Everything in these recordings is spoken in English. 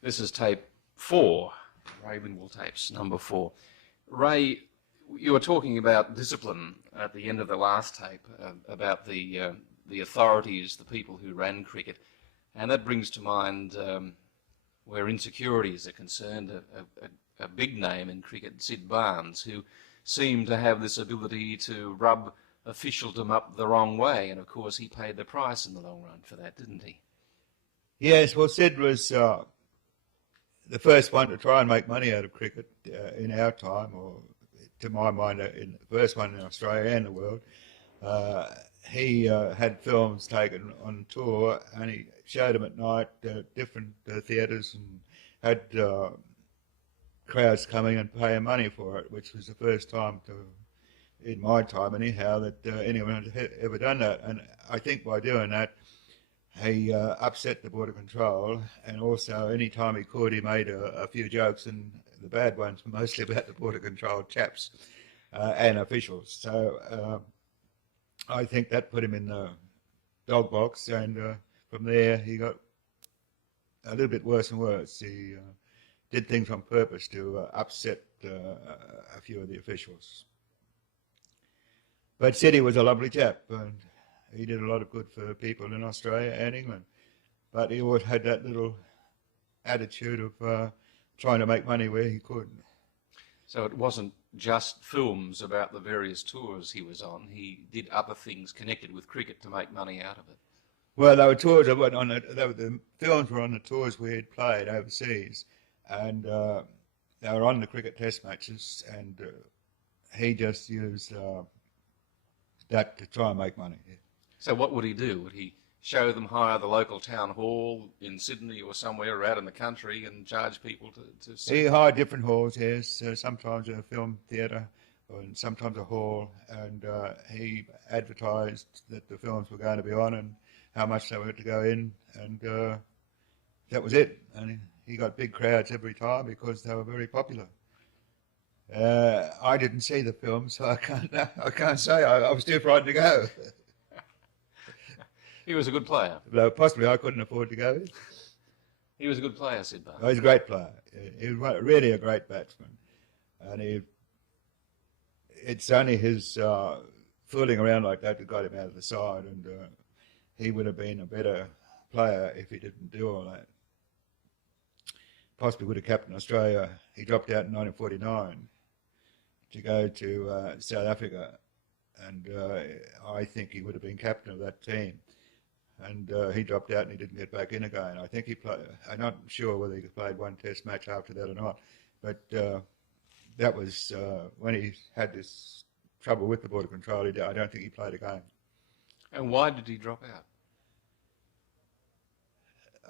This is tape 4, Ray Lindwall tapes, number 4. Ray, you were talking about discipline at the end of the last tape, about the authorities, the people who ran cricket, and that brings to mind, where insecurities are concerned, a big name in cricket, Sid Barnes, who seemed to have this ability to rub officialdom up the wrong way, and of course he paid the price in the long run for that, didn't he? Yes, well, Sid was the first one to try and make money out of cricket in our time, or to my mind, the first one in Australia and the world. He had films taken on tour, and he showed them at night at different theatres, and had crowds coming and paying money for it, which was the first time in my time anyhow, that anyone had ever done that. And I think by doing that, he upset the Border Control, and also any time he could, he made a few jokes, and the bad ones were mostly about the Border Control chaps and officials. So I think that put him in the dog box, and from there he got a little bit worse and worse. He did things on purpose to upset a few of the officials. But Siddy was a lovely chap, and he did a lot of good for people in Australia and England. But he always had that little attitude of trying to make money where he could. So it wasn't just films about the various tours he was on. He did other things connected with cricket to make money out of it. Well, there were tours that went on. The films were on the tours we had played overseas, and they were on the cricket test matches, and he just used that to try and make money. So what would he do? Would he show them hire the local town hall in Sydney or somewhere out in the country and charge people to see? He hired different halls, yes, sometimes a film theatre and sometimes a hall, and he advertised that the films were going to be on and how much they were to go in, and that was it. And he got big crowds every time because they were very popular. I didn't see the film, so I can't say. I was too frightened to go. He was a good player. Though possibly I couldn't afford to go. He was a good player, Sid Barnes. He was a great player. He was really a great batsman. And it's only his fooling around like that got him out of the side, and he would have been a better player if he didn't do all that. Possibly would have captained Australia. He dropped out in 1949 to go to South Africa, and I think he would have been captain of that team. And he dropped out and he didn't get back in again. I think he played, I'm not sure whether he played one test match after that or not, but that was when he had this trouble with the Border Control. I don't think he played a game. And why did he drop out?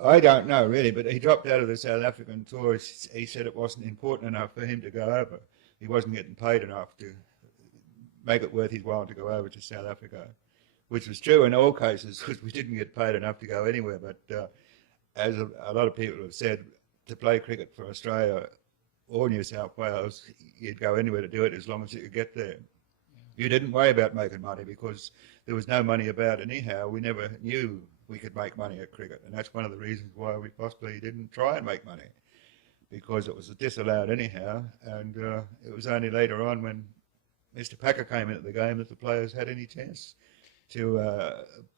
I don't know really, but he dropped out of the South African tour. He said it wasn't important enough for him to go over. He wasn't getting paid enough to make it worth his while to go over to South Africa, which was true in all cases because we didn't get paid enough to go anywhere. But as a lot of people have said, to play cricket for Australia or New South Wales, you'd go anywhere to do it as long as you could get there. You didn't worry about making money because there was no money about anyhow. We never knew we could make money at cricket, and that's one of the reasons why we possibly didn't try and make money, because it was disallowed anyhow, and it was only later on when Mr. Packer came into the game that the players had any chance to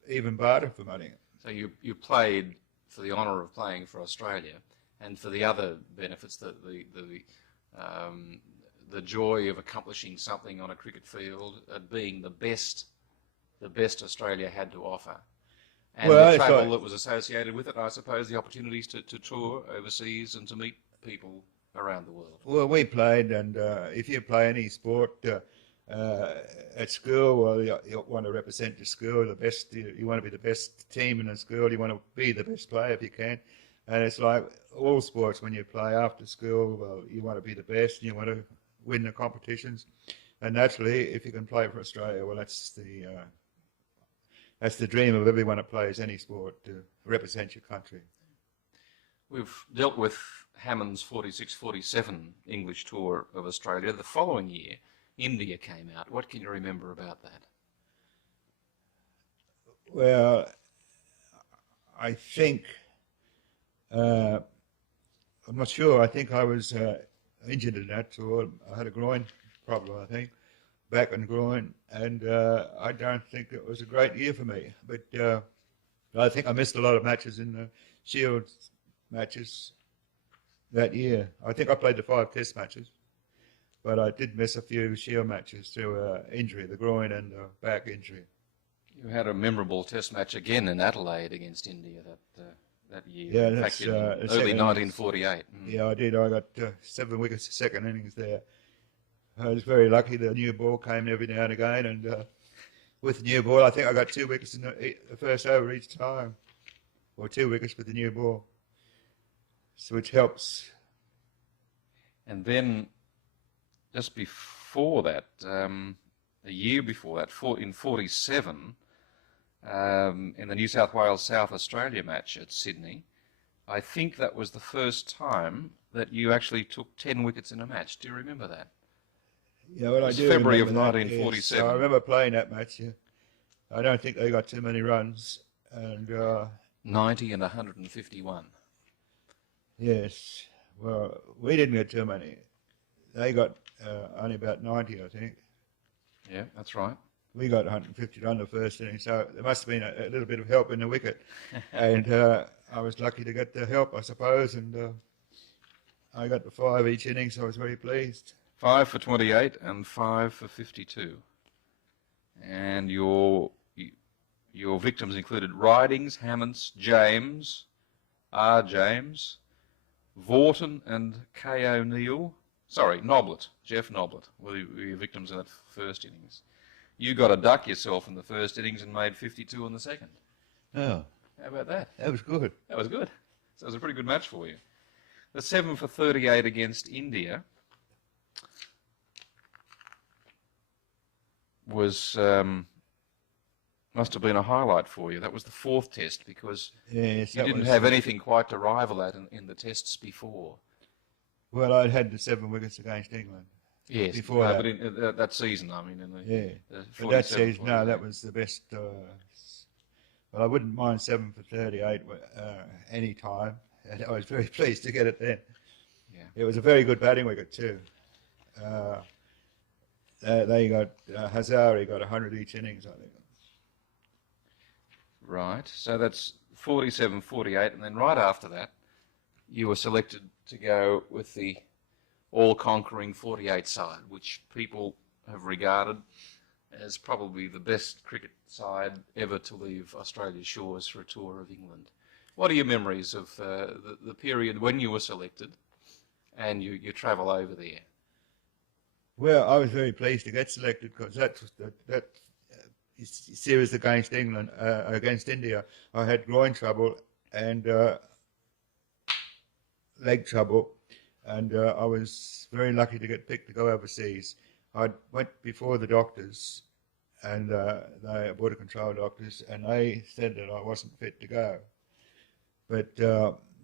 even barter for money. So you played for the honour of playing for Australia, and for the other benefits, the joy of accomplishing something on a cricket field, being the best Australia had to offer. And the travel that was associated with it, I suppose, the opportunities to tour overseas and to meet people around the world. Well, we played, and if you play any sport at school, well, you want to represent your school, the best. You want to be the best team in the school. You want to be the best player if you can. And it's like all sports, when you play after school, well, you want to be the best, and you want to win the competitions. And naturally, if you can play for Australia, well, that's the dream of everyone that plays any sport, to represent your country. We've dealt with Hammond's 46-47 English tour of Australia. The following year, India came out. What can you remember about that? Well, I think I'm not sure. I think I was injured in that tour. I had a groin problem, I think, back and groin, and I don't think it was a great year for me. But I think I missed a lot of matches in the Shield matches that year. I think I played the 5 Test matches, but I did miss a few Shield matches through injury, the groin and the back injury. You had a memorable Test match again in Adelaide against India that year. Yeah, in that's fact, in early second 1948. innings. Yeah, I did. I got 7 wickets second innings there. I was very lucky. The new ball came every now and again, and with the new ball, I think I got 2 wickets in the first over each time, or 2 wickets with the new ball, so which helps. And then, just before that, a year before that, in 47, in the New South Wales South Australia match at Sydney, I think that was the first time that you actually took 10 wickets in a match. Do you remember that? Yeah, well, I do February of remember that, 1947. yes. I remember playing that match. Yeah. I don't think they got too many runs, and 90 and 151. yes, well, we didn't get too many. They got only about 90, I think. Yeah, that's right. We got 150 on the first inning, so there must have been a little bit of help in the wicket. And I was lucky to get the help, I suppose, and I got the 5 each inning, so I was very pleased. 5 for 28 and 5 for 52. And your victims included Ridings, Hammonds, James, R. James, Vorton and K. O'Neill. Sorry, Noblet, Jeff Noblet were your victims in that first innings. You got a duck yourself in the first innings and made 52 in the second. Oh, How about that? that was good. That was good. So it was a pretty good match for you. The 7 for 38 against India was must have been a highlight for you. That was the 4th test because Yes, you that didn't was, have anything quite to rival that in the tests before. Well, I'd had the 7 wickets against England. Yes, Before no, that. but in that season, I mean, in the, Yeah. the But that 47, season, no, that was the best. Well, I wouldn't mind 7 for 38 any time. And I was very pleased to get it then. Yeah. It was a very good batting wicket too. They got Hazari got 100 each innings, I think. Right, so that's 47, 48, and then right after that, you were selected to go with the all-conquering 48 side, which people have regarded as probably the best cricket side ever to leave Australia's shores for a tour of England. What are your memories of the period when you were selected and you travel over there? Well, I was very pleased to get selected because that series against England, against India, I had groin trouble and leg trouble, and I was very lucky to get picked to go overseas. I went before the doctors, and the border control doctors, and they said that I wasn't fit to go. But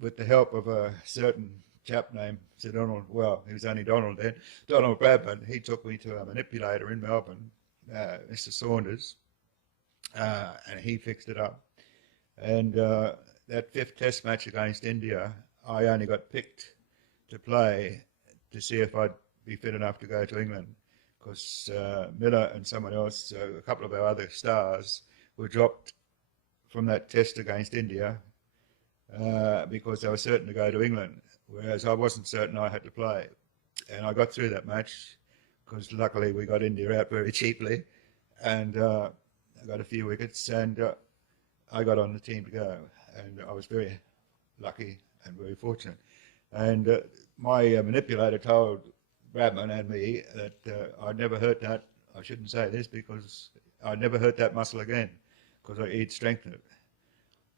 with the help of a certain chap named Sir Donald, well, he was only Donald then, Donald Bradman, he took me to a manipulator in Melbourne, Mr. Saunders, and he fixed it up. And that 5th test match against India, I only got picked to play to see if I'd be fit enough to go to England, because Miller and someone else, a couple of our other stars, were dropped from that test against India because they were certain to go to England, whereas I wasn't certain I had to play. And I got through that match because luckily we got India out very cheaply, and I got a few wickets, and I got on the team to go, and I was very lucky and very fortunate. And my manipulator told Bradman and me that I'd never hurt that. I shouldn't say this because I'd never hurt that muscle again because he'd strengthened it.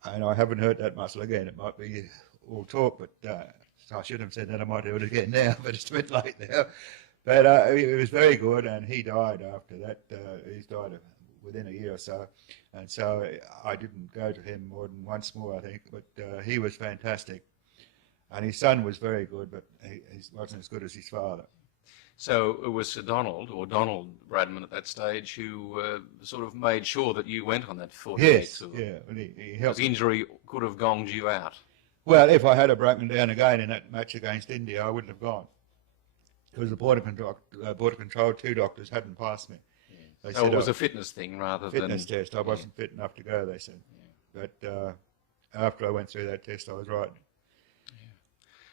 And I haven't hurt that muscle again. It might be all talk, but I shouldn't have said that. I might do it again now, but it's a bit late now. But it was very good, and he died after that. He's died within a year or so. And so I didn't go to him more than once more, I think. But he was fantastic. And his son was very good, but he wasn't as good as his father. So it was Sir Donald, or Donald Bradman at that stage, who sort of made sure that you went on that 48 Yes, tour. yeah. Well, he helped. Because injury could have gonged you out. Well, if I had broken down again in that match against India, I wouldn't have gone because the border control 2 doctors hadn't passed me. They So said it was a fitness thing rather than... fitness test. I wasn't fit enough to go, they said. But after I went through that test, I was right.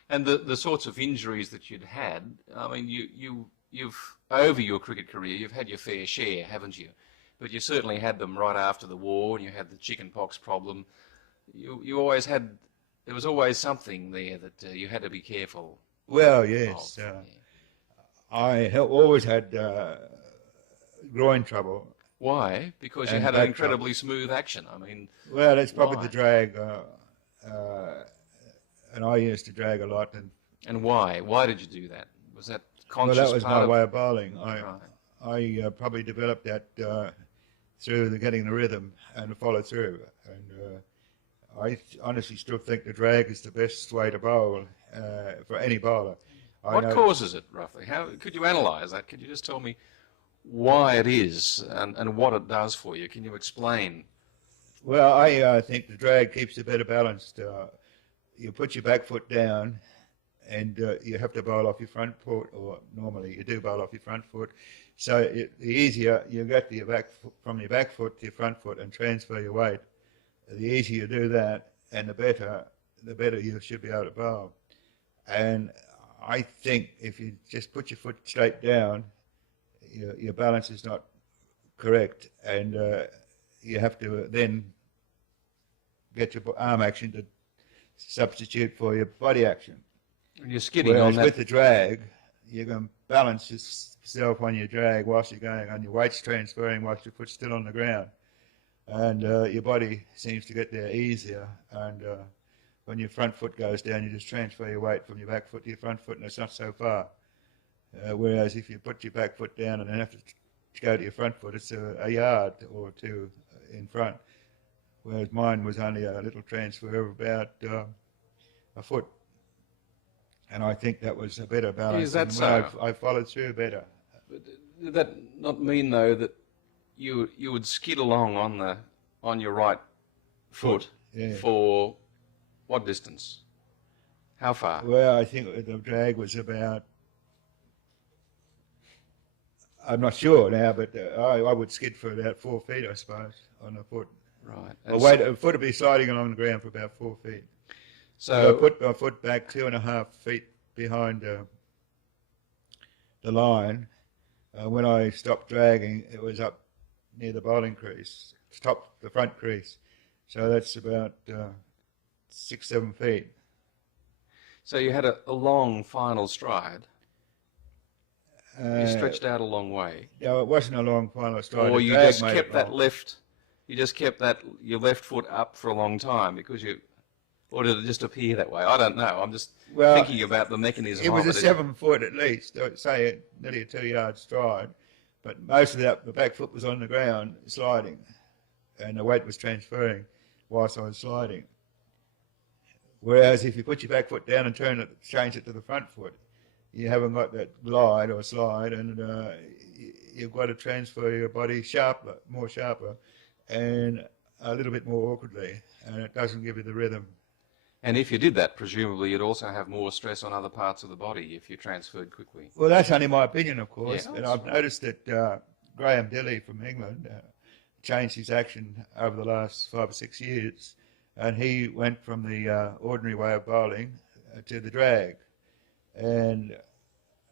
And the sorts of injuries that you'd had, I mean, you've, over your cricket career, you've had your fair share, haven't you? But you certainly had them right after the war, and you had the chicken pox problem. You always had, there was always something there that you had to be careful. Well, yes. I always had groin trouble. Why? Because you And had an back incredibly smooth action. I mean, well, it's probably why? the drag, and I used to drag a lot. And why? Why did you do that? Was that Well, conscious that was part my of... way of bowling. Right. I probably developed that through getting the rhythm and follow through. And I honestly still think the drag is the best way to bowl for any bowler. What causes it, roughly? How could you analyse that? Could you just tell me why it is and what it does for you? Can you explain? Well, I think the drag keeps you better balanced. You put your back foot down, and you have to bowl off your front foot, or normally you do bowl off your front foot. So the easier you get your back from your back foot to your front foot and transfer your weight, the easier you do that, and the better you should be able to bowl. And I think if you just put your foot straight down, your balance is not correct, and you have to then get your arm action to substitute for your body action. And you're skidding Whereas on that. with the drag, you can balance yourself on your drag whilst you're going, and your weight's transferring whilst your foot's still on the ground. And your body seems to get there easier. And when your front foot goes down, you just transfer your weight from your back foot to your front foot, and it's not so far. Whereas if you put your back foot down and then have to go to your front foot, it's a yard or two in front. Whereas mine was only a little transfer of about a foot. And I think that was a better balance. Is that and so? I followed through better. But did that not mean, though, that you would skid along on your right foot Yeah. for what distance? How far? Well, I think the drag was about, I'm not sure now, but I would skid for about 4 feet, I suppose, on a foot. Right. A foot would be sliding along the ground for about 4 feet. So I put my foot back 2.5 feet behind the line. When I stopped dragging, it was up near the bowling crease, the front crease. So that's about 6-7 feet. So you had a long final stride. You stretched out a long way. No, it wasn't a long final stride. Or The you drag just made kept it that long. your left foot up for a long time or did it just appear that way? I don't know. I'm just thinking about the mechanism It was of a it. 7 foot at least, say nearly a 2-yard stride, but most of the back foot was on the ground sliding, and the weight was transferring whilst I was sliding. Whereas if you put your back foot down and change it to the front foot, you haven't got that glide or slide, and you've got to transfer your body more sharper, and a little bit more awkwardly, and it doesn't give you the rhythm. And if you did that, presumably you'd also have more stress on other parts of the body if you transferred quickly. Well, that's only my opinion, of course, Yeah, and that's I've noticed that Graham Dilley from England changed his action over the last 5 or 6 years, and he went from the ordinary way of bowling to the drag. And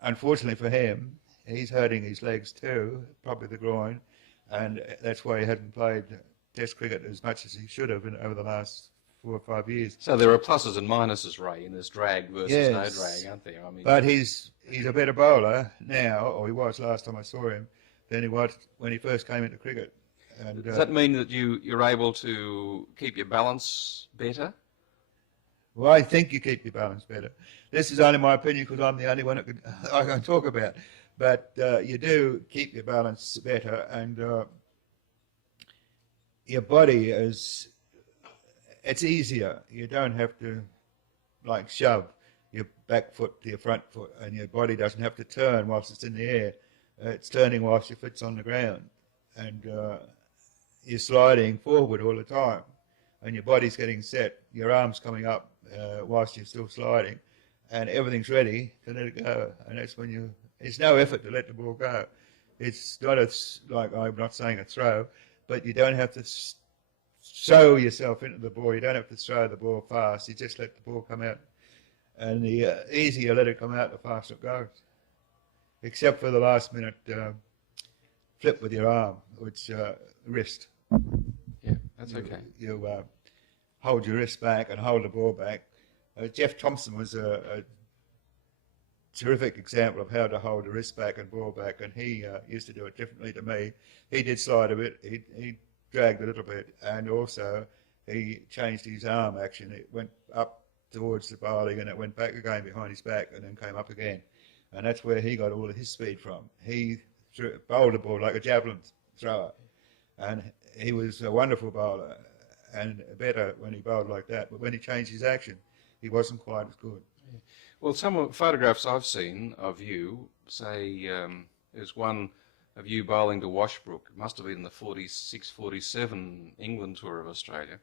unfortunately for him, he's hurting his legs too, probably the groin, and that's why he hasn't played Test cricket as much as he should have over the last 4 or 5 years. So there are pluses and minuses, Ray, in this drag versus Yes. no drag, aren't there? I mean, But he's a better bowler now, or he was last time I saw him, than he was when he first came into cricket. And does that mean that you're able to keep your balance better? well, I think you keep your balance better. This is only my opinion because I'm the only one I can talk about. But you do keep your balance better, and your body it's easier. You don't have to shove your back foot to your front foot, and your body doesn't have to turn whilst it's in the air. It's turning whilst your foot's on the ground, and you're sliding forward all the time, and your body's getting set. Your arm's coming up whilst you're still sliding, and everything's ready to let it go. And that's when it's no effort to let the ball go. It's not like, I'm not saying a throw, but you don't have to throw yourself into the ball. You don't have to throw the ball fast. You just let the ball come out. And the easier you let it come out, the faster it goes. Except for the last minute flip with your arm, which wrist. Yeah, that's okay. You hold your wrist back and hold the ball back. Jeff Thompson was a terrific example of how to hold the wrist back and ball back, and he used to do it differently to me. He did slide a bit, he dragged a little bit, and also he changed his arm action. It went up towards the bowling and it went back again behind his back and then came up again. And that's where he got all of his speed from. He bowled the ball like a javelin thrower, and he was a wonderful bowler and better when he bowled like that. But when he changed his action, he wasn't quite as good. Yeah. Well, some of the photographs I've seen of you, say, there's one of you bowling to Washbrook. It must have been the 46-47 England tour of Australia,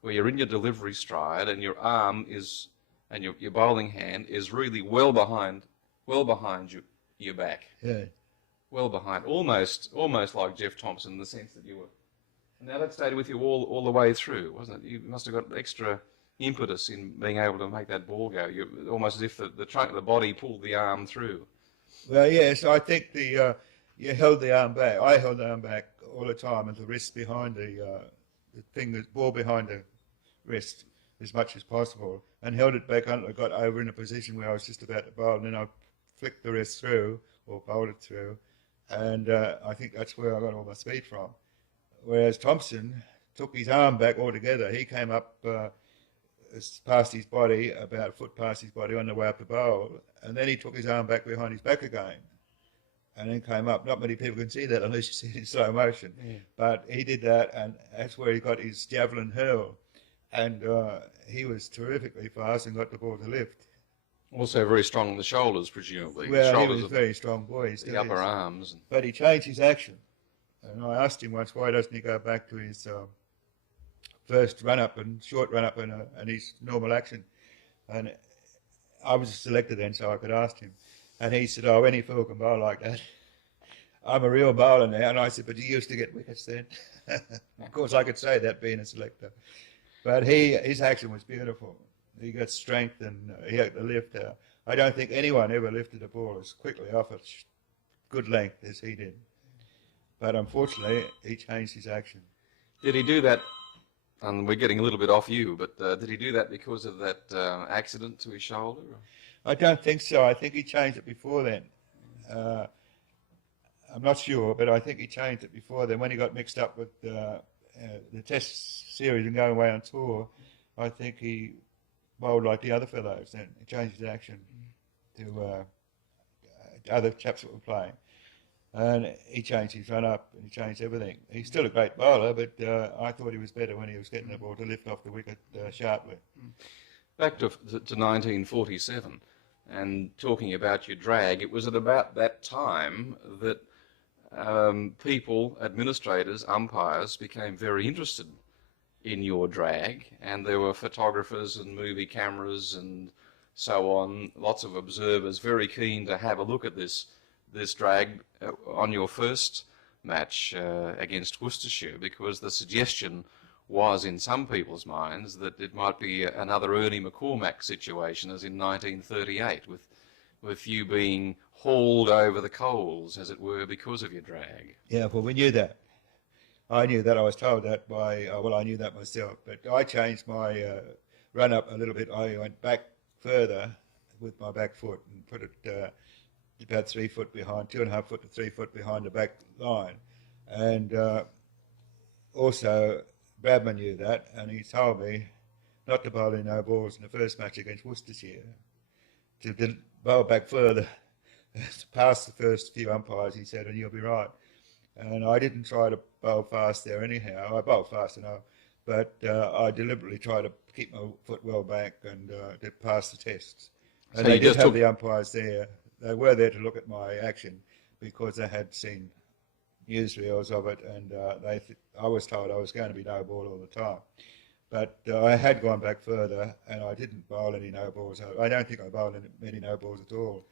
where you're in your delivery stride and your arm is, and your bowling hand is really well behind your back. Yeah. Well behind, almost like Jeff Thompson in the sense that you were. Now that stayed with you all the way through, wasn't it? You must have got extra impetus in being able to make that ball go. You almost as if the trunk of the body pulled the arm through. Well, yes, I think you held the arm back. I held the arm back all the time, and the wrist behind the fingers, ball behind the wrist as much as possible, and held it back until I got over in a position where I was just about to bowl, and then I flicked the wrist through or bowled it through, and I think that's where I got all my speed from. Whereas Thompson took his arm back altogether. He came up past his body, about a foot past his body on the way up to bowl, and then he took his arm back behind his back again, and then came up. Not many people can see that unless you see it in slow motion, yeah. But he did that, and that's where he got his javelin hurl, and he was terrifically fast and got the ball to lift. Also very strong on the shoulders, presumably. Well, he was a very strong boy. The upper arms. But he changed his action. And I asked him once, why doesn't he go back to his first run-up and short run-up and his normal action? And I was selected then, so I could ask him. And he said, oh, any fool can bowl like that. I'm a real bowler now. And I said, but you used to get wickets then. Of course, I could say that being a selector. But his action was beautiful. He got strength and he had the lift. I don't think anyone ever lifted a ball as quickly off a good length as he did. But unfortunately, he changed his action. Did he do that, and we're getting a little bit off you, but did he do that because of that accident to his shoulder? I don't think so. I think he changed it before then. I'm not sure, but I think he changed it before then. When he got mixed up with the Test series and going away on tour, I think he bowled like the other fellows, and he changed his action to other chaps that were playing. And he changed his run-up, and he changed everything. He's still a great bowler, but I thought he was better when he was getting the ball to lift off the wicket sharply. Back to 1947, and talking about your drag, it was at about that time that people, administrators, umpires, became very interested in your drag, and there were photographers and movie cameras and so on, lots of observers very keen to have a look at this drag on your first match against Worcestershire, because the suggestion was in some people's minds that it might be another Ernie McCormack situation as in 1938, with you being hauled over the coals, as it were, because of your drag. Yeah, well, we knew that. I knew that. I was told that by, well, I knew that myself, but I changed my run-up a little bit. I went back further with my back foot and put it about 3 foot behind, 2.5 foot to 3 foot behind the back line. And also, Bradman knew that, and he told me not to bowl any no balls in the first match against Worcestershire, to bowl back further, past the first few umpires, he said, and you'll be right. And I didn't try to bowl fast there anyhow. I bowled fast enough, but I deliberately tried to keep my foot well back and did pass the tests. And so they did have the umpires there. They were there to look at my action because they had seen newsreels of it, and I was told I was going to be no ball all the time. But I had gone back further, and I didn't bowl any no balls. I don't think I bowled many no balls at all.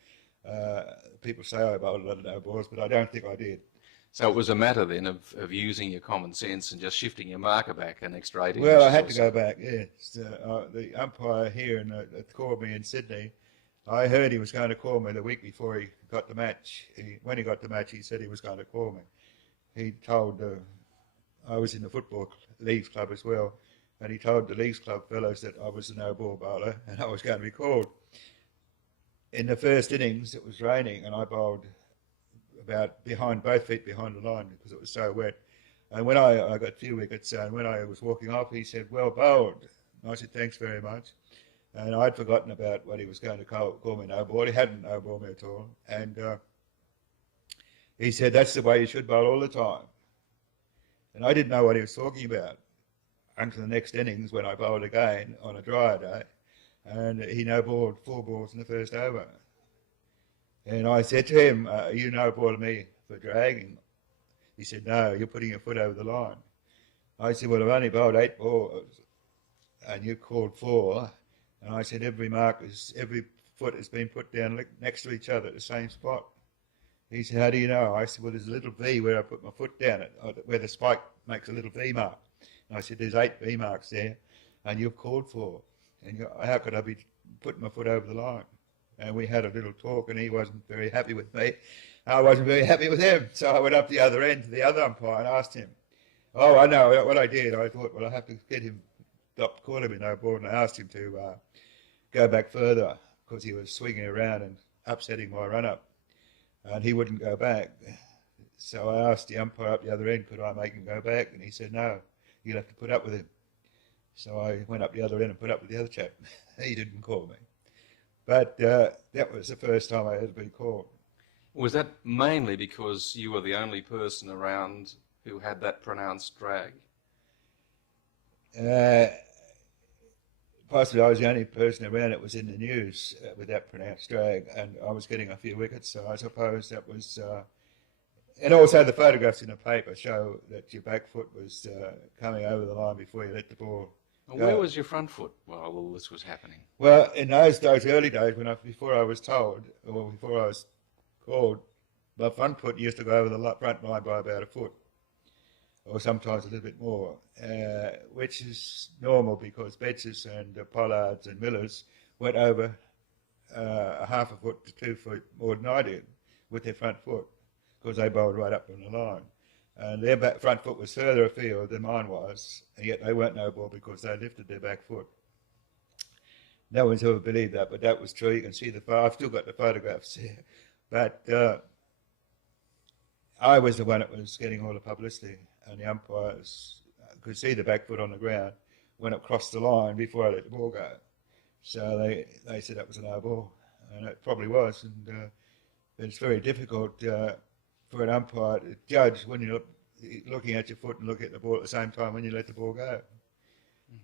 People say I bowled a lot of no balls, but I don't think I did. So it was a matter then of using your common sense and just shifting your marker back an extra 18 Well, I inches had or to so. go back. Yes, the umpire here that called me in Sydney. I heard he was going to call me the week before he got the match. When he got the match, he said he was going to call me. He told I was in the football leagues club as well. And he told the leagues club fellows that I was a no-ball bowler and I was going to be called. In the first innings, it was raining and I bowled about both feet behind the line because it was so wet. And when I got 2 wickets, and when I was walking off, he said, "Well bowled." And I said, "Thanks very much." And I'd forgotten about what he was going to call me no-ball. He hadn't no-balled me at all. And he said, "That's the way you should bowl all the time." And I didn't know what he was talking about until the next innings when I bowled again on a drier day, and he no-balled 4 balls in the first over. And I said to him, "You no-balled me for dragging." He said, "No, you're putting your foot over the line." I said, "Well, I've only bowled 8 balls, and you called 4." And I said, every foot has been put down next to each other at the same spot." He said, "How do you know?" I said, "Well, there's a little V where I put my foot down, where the spike makes a little V mark." And I said, "There's 8 V marks there, and you've called 4. And how could I be putting my foot over the line?" And we had a little talk, and he wasn't very happy with me. I wasn't very happy with him. So I went up the other end to the other umpire and asked him. Oh, I know what I did. I thought, well, I have to get him stop calling me no ball, and I asked him to go back further because he was swinging around and upsetting my run-up, and he wouldn't go back. So I asked the umpire up the other end, could I make him go back? And he said, "No, you'll have to put up with him." So I went up the other end and put up with the other chap. He didn't call me. But that was the first time I had been called. Was that mainly because you were the only person around who had that pronounced drag? Possibly I was the only person around that was in the news with that pronounced drag, and I was getting a few wickets, so I suppose that was... and also the photographs in the paper show that your back foot was coming over the line before you let the ball go. Where was your front foot while all this was happening? Well, in those early days, before I was told, or before I was called, my front foot used to go over the front line by about a foot, or sometimes a little bit more, which is normal because Betses and Pollards and Millers went over a half a foot to 2 foot more than I did with their front foot because they bowled right up on the line. And their front foot was further afield than mine was, and yet they weren't no ball because they lifted their back foot. No one's ever believed that, but that was true. You can see I've still got the photographs there. But I was the one that was getting all the publicity, and the umpires could see the back foot on the ground when it crossed the line before I let the ball go. So they said that was a no ball, and it probably was. And it's very difficult for an umpire to judge when you're looking at your foot and looking at the ball at the same time when you let the ball go.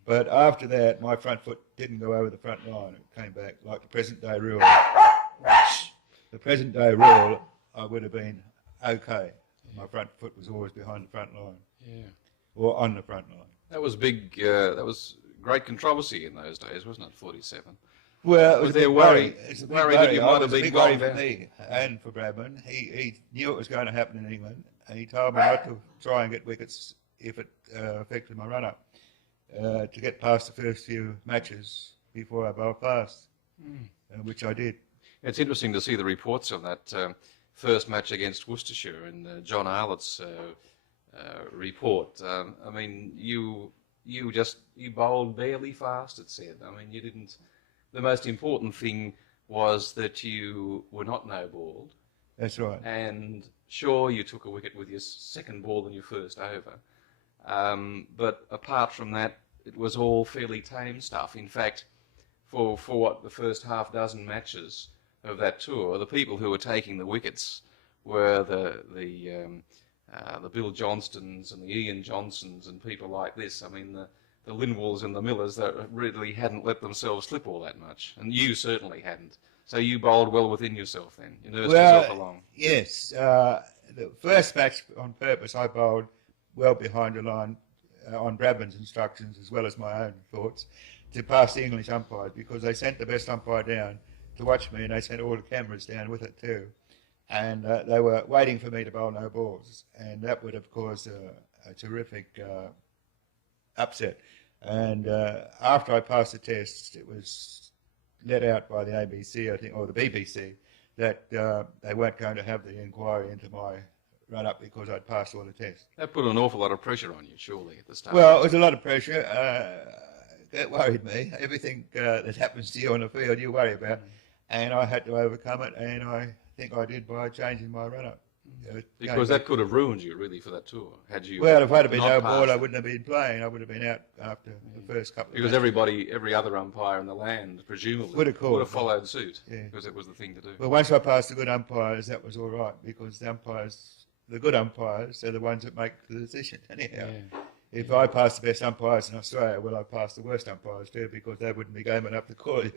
But after that, my front foot didn't go over the front line. It came back like the present day rule. The present day rule, I would have been okay. My front foot was always behind the front line. Yeah. Or on the front line. That was big. That was great controversy in those days, wasn't it? 47. Well, it Was was there a big worry? It's a big Worry that you might It was have a been big worry gone for down. me and for Bradman. He knew it was going to happen in England, and he told me not to try and get wickets if it affected my run-up, to get past the first few matches before I bowled fast, which I did. It's interesting to see the reports of that first match against Worcestershire in John Arlett's report. I mean, you bowled barely fast, it said. I mean, you didn't... The most important thing was that you were not no-balled. That's right. And sure, you took a wicket with your second ball than your first over. But apart from that, it was all fairly tame stuff. In fact, for what, the first half dozen matches of that tour, the people who were taking the wickets were the Bill Johnstons and the Ian Johnsons and people like this. I mean, the Lindwalls and the Millers that really hadn't let themselves slip all that much, and you certainly hadn't. So you bowled well within yourself then. You nursed yourself along. Yes. The first match on purpose, I bowled well behind the line on Bradman's instructions as well as my own thoughts, to pass the English umpires, because they sent the best umpire down to watch me, and they sent all the cameras down with it too. And they were waiting for me to bowl no balls, and that would have caused a terrific upset. And after I passed the test, it was let out by the ABC, I think, or the BBC, that they weren't going to have the inquiry into my run-up because I'd passed all the tests. That put an awful lot of pressure on you, surely, at the start. Well, it was a lot of pressure. That worried me. Everything that happens to you on the field, you worry about. And I had to overcome it, and I think I did by changing my run-up. Because that could have ruined you, really, for that tour, had you. Well, if I'd have been not no ball, passed I it. wouldn't have been playing. I would have been out after the first couple Because of matches. every other umpire in the land, presumably, Would have called. followed suit, Yeah. because it was the thing to do. Well, once I passed the good umpires, that was all right, because the good umpires, are the ones that make the decision anyhow. Yeah. If I passed the best umpires in Australia, well, I passed the worst umpires too, because they wouldn't be game enough to call you.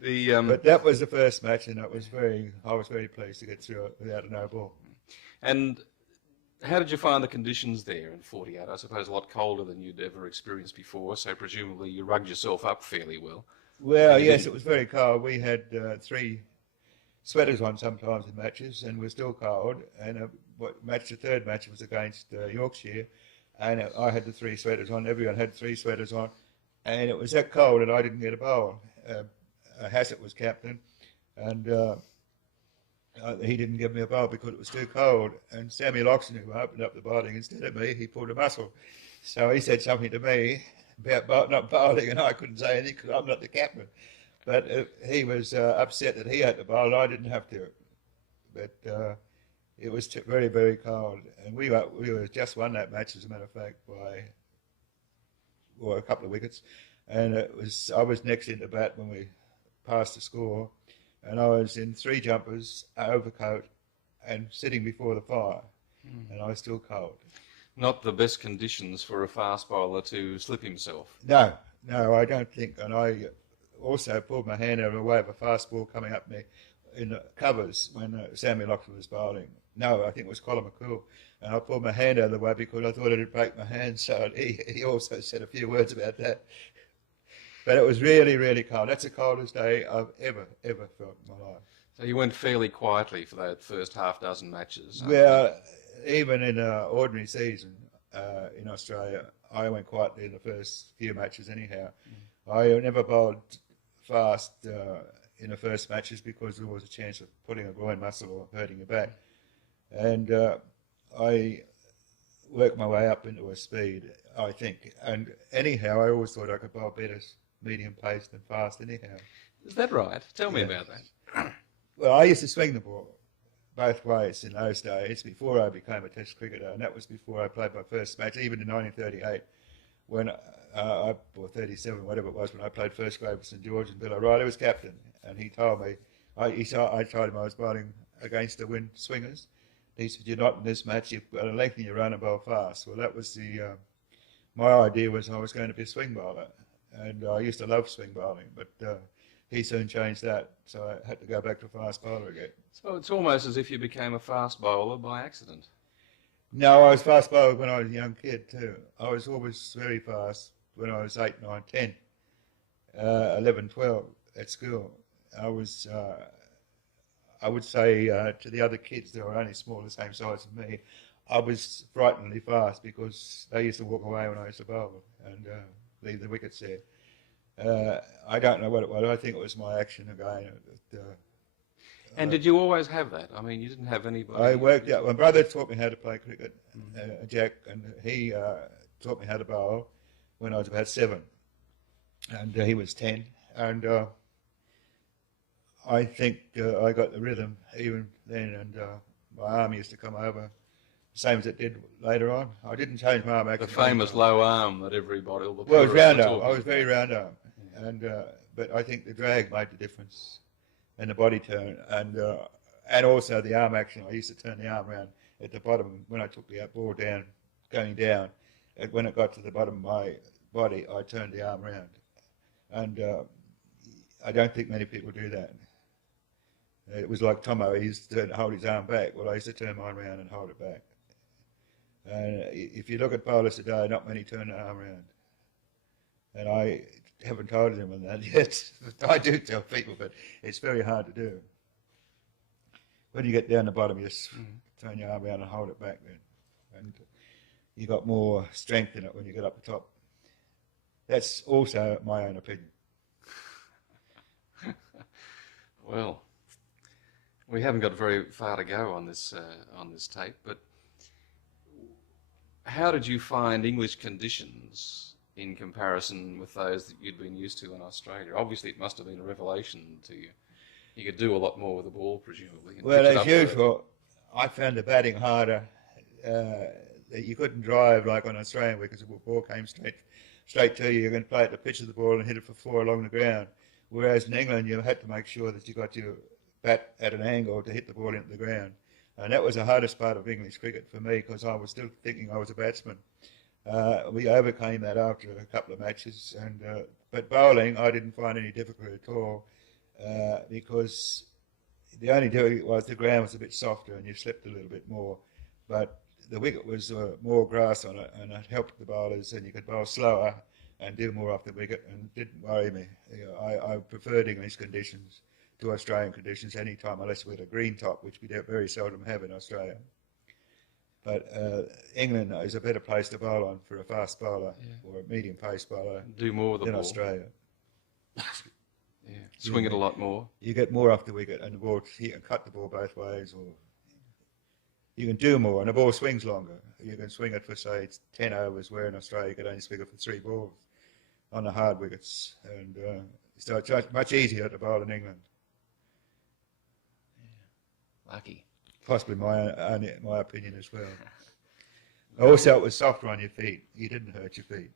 But that was the first match, and I was very pleased to get through it without a no ball. And how did you find the conditions there in 48? I suppose a lot colder than you'd ever experienced before, so presumably you rugged yourself up fairly well. Well, yes, it was very cold. We had 3 sweaters on sometimes in matches, and we're still cold. And the third match was against Yorkshire, and I had the 3 sweaters on. Everyone had 3 sweaters on, and it was that cold that I didn't get a bowl. Hassett was captain, and he didn't give me a bowl because it was too cold. And Sammy Loxton, who opened up the bowling instead of me, he pulled a muscle. So he said something to me about not bowling, and I couldn't say anything because I'm not the captain. But he was upset that he had to bowl, and I didn't have to. But it was very, very cold. And we were just won that match, as a matter of fact, by a couple of wickets. And I was next into bat when we passed the score. And I was in 3 jumpers, overcoat, and sitting before the fire. And I was still cold. Not the best conditions for a fast bowler to slip himself. No, I don't think. And I also pulled my hand out of the way of a fast ball coming up me in the covers when Sammy Loxton was bowling. No, I think it was Colin McCool. And I pulled my hand out of the way because I thought it'd break my hand. So he also said a few words about that. But it was really, really cold. That's the coldest day I've ever felt in my life. So you went fairly quietly for that first half dozen matches. Well, even in an ordinary season in Australia, I went quietly in the first few matches anyhow. I never bowled fast in the first matches because there was a chance of putting a groin muscle or hurting your back. And I worked my way up into a speed, I think. And anyhow, I always thought I could bowl better medium pace than fast anyhow. Is that right? Tell me about that. Well, I used to swing the ball both ways in those days before I became a Test cricketer, and that was before I played my first match, even in 1938, when or 37, whatever it was, when I played first grade with St George, and Bill O'Reilly was captain, and he told me, I told him I was bowling against the wind swingers. He said, "You're not in this match. You've got to lengthen your run and bowl fast." Well, that was my idea was I was going to be a swing bowler, and I used to love swing bowling, but he soon changed that, so I had to go back to fast bowler again. So it's almost as if you became a fast bowler by accident. No, I was fast bowler when I was a young kid too. I was always very fast when I was 8, 9, 10, 11, 12 at school. I was, I would say to the other kids that were only small, the same size as me, I was frighteningly fast because they used to walk away when I used to bowl and leave the wickets there. I don't know what it was. I think it was my action again. And did you always have that? I mean, you didn't have anybody... I worked out. My brother taught me how to play cricket, Jack, and he taught me how to bowl when I was about 7, and he was 10. And I think I got the rhythm even then, and my arm used to come over, same as it did later on. I didn't change my arm action. The famous low arm that everybody... Well, it was round arm. I was very round arm, and but I think the drag made the difference. And the body turn, and also the arm action. I used to turn the arm around at the bottom when I took the ball down, going down. When it got to the bottom of my body, I turned the arm around. And I don't think many people do that. It was like Tomo, he used to hold his arm back. Well, I used to turn mine around and hold it back. And if you look at bowlers today, not many turn their arm around. And I haven't told them on that yet. I do tell people, but it's very hard to do. When you get down the bottom, you just turn your arm around and hold it back then. And you got more strength in it when you get up the top. That's also my own opinion. Well, we haven't got very far to go on this tape, but how did you find English conditions in comparison with those that you'd been used to in Australia? Obviously, it must have been a revelation to you. You could do a lot more with the ball, presumably. Well, as usual, I found the batting harder. That you couldn't drive like on Australian because the ball came straight to you. You're going to play at the pitch of the ball and hit it for four along the ground. Whereas in England, you had to make sure that you got your bat at an angle to hit the ball into the ground. And that was the hardest part of English cricket for me because I was still thinking I was a batsman. We overcame that after a couple of matches. But bowling, I didn't find any difficulty at all because the only difficulty was the ground was a bit softer and you slipped a little bit more. But the wicket was more grass on it and it helped the bowlers and you could bowl slower and do more off the wicket and it didn't worry me. You know, I preferred English conditions to Australian conditions any time unless we had a green top, which we very seldom have in Australia. But England is a better place to bowl on for a fast bowler or a medium pace bowler do more with the than ball. Australia. Yeah, swing it a lot more. You get more off the wicket and the ball, you can cut the ball both ways or you can do more and the ball swings longer. You can swing it for, say, 10 overs, where in Australia you could only swing it for 3 balls on the hard wickets. And so it's much easier to bowl in England. Yeah. Lucky. Possibly my opinion as well. Also, it was softer on your feet. You didn't hurt your feet.